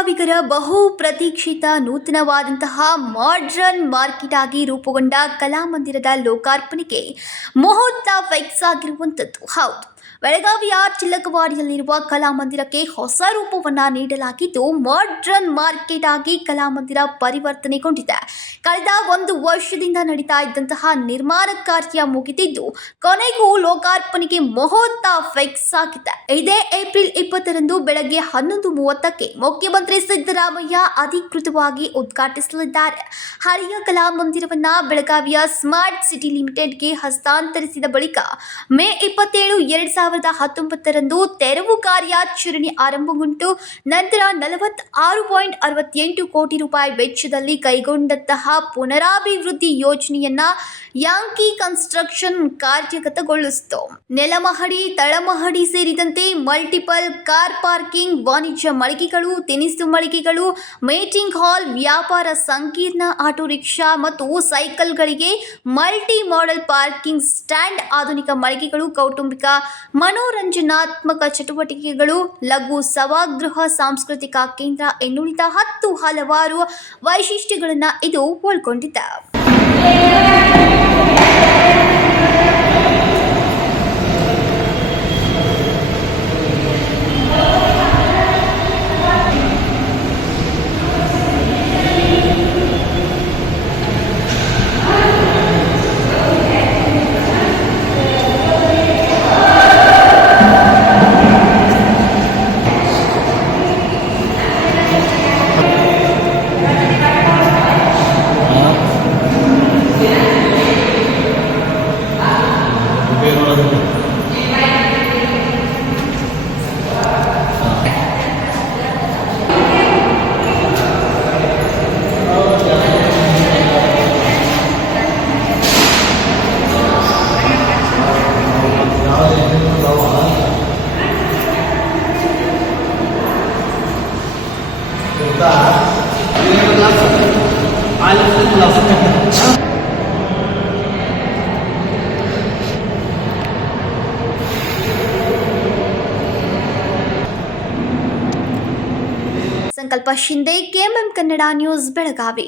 ಅವರ ಬಹು ಪ್ರತೀಕ್ಷಿತ ನೂತನವಾದಂತಹ modern market ಆಗಿ ರೂಪುಗೊಂಡ ಕಲಾಮಂದಿರದ ಲೋಕಾರ್ಪಣೆಗೆ ಮುಹೂರ್ತ ಫಿಕ್ಸ್ ಆಗಿರುವಂಥದ್ದು ಹೌದು. ಬೆಳಗಾವಿಯ ಚಿಲ್ಲಕವಾಡಿಯಲ್ಲಿರುವ ಕಲಾಮಂದಿರಕ್ಕೆ ಹೊಸ ರೂಪವನ್ನು ನೀಡಲಾಗಿದ್ದು ಮಾಡ್ರನ್ ಮಾರ್ಕೆಟ್ ಆಗಿ ಕಲಾಮಂದಿರ ಪರಿವರ್ತನೆಗೊಂಡಿದೆ. ಕಳೆದ ಒಂದು ವರ್ಷದಿಂದ ನಡೀತಾ ಇದ್ದಂತಹ ನಿರ್ಮಾಣ ಕಾರ್ಯ ಮುಗಿದಿದ್ದು, ಕೊನೆಗೂ ಲೋಕಾರ್ಪಣೆಗೆ ಮುಹೂರ್ತ ಫಿಕ್ಸ್ ಆಗಿದೆ. ಇದೇ ಏಪ್ರಿಲ್ ಇಪ್ಪತ್ತರಂದು ಬೆಳಗ್ಗೆ ಹನ್ನೊಂದು ಮೂವತ್ತಕ್ಕೆ ಮುಖ್ಯಮಂತ್ರಿ ಸಿದ್ದರಾಮಯ್ಯ ಅಧಿಕೃತವಾಗಿ ಉದ್ಘಾಟಿಸಲಿದ್ದಾರೆ. ಹಳೆಯ ಕಲಾಮಂದಿರವನ್ನ ಬೆಳಗಾವಿಯ ಸ್ಮಾರ್ಟ್ ಸಿಟಿ ಲಿಮಿಟೆಡ್ಗೆ ಹಸ್ತಾಂತರಿಸಿದ ಬಳಿಕ ಮೇ ಇಪ್ಪತ್ತೇಳು, ಎರಡ್ ಸಾವಿರದ ಹತ್ತೊಂಬತ್ತರಂದು ತೆರವು ಕಾರ್ಯಾಚರಣೆ ಆರಂಭಗೊಂಡು ನಂತರ ನಲವತ್ತಾರು ಪಾಯಿಂಟ್ ಅರವತ್ತೆಂಟು ಕೋಟಿ ರೂಪಾಯಿ ವೆಚ್ಚದಲ್ಲಿ ಕೈಗೊಂಡಂತಹ ಪುನರಾಭಿವೃದ್ಧಿ ಯೋಜನೆಯನ್ನ ಯಾಂಕಿ ಕನ್ಸ್ಟ್ರಕ್ಷನ್ ಕಾರ್ಯಗತಗೊಳಿಸಿತು. ನೆಲಮಹಡಿ, ತಳಮಹಡಿ ಸೇರಿದಂತೆ ಮಲ್ಟಿಪಲ್ ಕಾರ್ ಪಾರ್ಕಿಂಗ್, ವಾಣಿಜ್ಯ ಮಳಿಗೆಗಳು, ತಿನಿಸು ಮಳಿಗೆಗಳು, ಮೀಟಿಂಗ್ ಹಾಲ್, ವ್ಯಾಪಾರ ಸಂಕೀರ್ಣ ಆಟೋ ರಿಕ್ಷಾ ಮತ್ತು ಸೈಕಲ್ಗಳಿಗೆ ಮಲ್ಟಿ ಮಾಡೆಲ್ ಪಾರ್ಕಿಂಗ್ ಸ್ಟ್ಯಾಂಡ್, ಆಧುನಿಕ ಮಳಿಗೆಗಳು, ಕೌಟುಂಬಿಕ ಮನೋರಂಜನಾತ್ಮಕ ಚಟುವಟಿಕೆಗಳು ಲಘು ಸವಾಗ್ರಹ ಸಾಂಸ್ಕೃತಿಕ ಕೇಂದ್ರ ಎನ್ನುಳಿದ ಹತ್ತು ಹಲವಾರು ವೈಶಿಷ್ಟ್ಯಗಳನ್ನು ಇದು ಒಳಗೊಂಡಿದೆ. Sankalp Shinde KMM Kannada news Belagavi